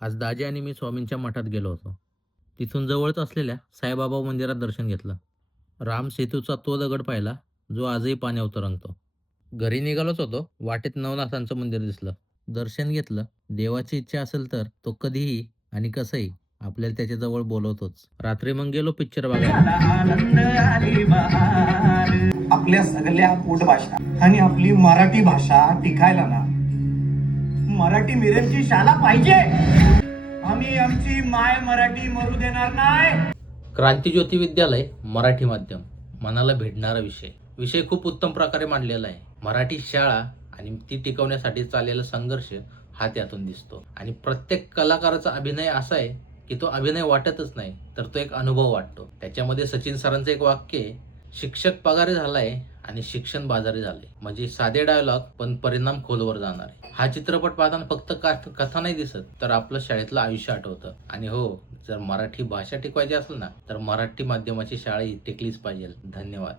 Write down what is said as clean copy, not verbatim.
आज दाजी आणि मी स्वामींच्या मठात गेलो होतो. तिथून जवळच असलेल्या साईबाबा मंदिरात दर्शन घेतलं. राम सेतूचा तो दगड पाहिला, जो आजही पाण्यावर तरंगतो. घरी निघालोच होतो, वाटेत नवनाथांचं मंदिर दिसलं. दर्शन घेतलं. देवाची इच्छा असेल तर तो कधीही आणि कसंही आपल्याला त्याच्याजवळ बोलवतोच. रात्री मग गेलो पिक्चर बघायला. आनंद आली बहार. आपल्या सगळ्या पोटभाषा आणि आपली मराठी भाषा टिकायला ना मराठी मिरची शाळा पाहिजे. आम्ही आमची माय मराठी मरू देणार नाही. क्रांतिज्योती विद्यालय मराठी माध्यम, मनाला भेटणारा विषय. विषय खूप उत्तम प्रकारे मांडलेला आहे. मराठी शाळा आणि ती टिकवण्यासाठी चाललेला संघर्ष हा त्यातून दिसतो. आणि प्रत्येक कलाकाराचा अभिनय असा आहे की तो अभिनय वाटतच नाही, तर तो एक अनुभव वाटतो. त्याच्यामध्ये सचिन सरांचं एक वाक्य आहे, शिक्षक पगारी झालाय आणि शिक्षण बाजारी झाले. म्हणजे साधे डायलॉग पण परिणाम खोलवर जाणार आहे. हा चित्रपट पाहताना फक्त कथा नाही दिसत, तर आपलं शाळेतलं आयुष्य आठवतं. आणि हो, जर मराठी भाषा टिकवायची असेल ना, तर मराठी माध्यमाची शाळा ही टिकलीच पाहिजे. धन्यवाद.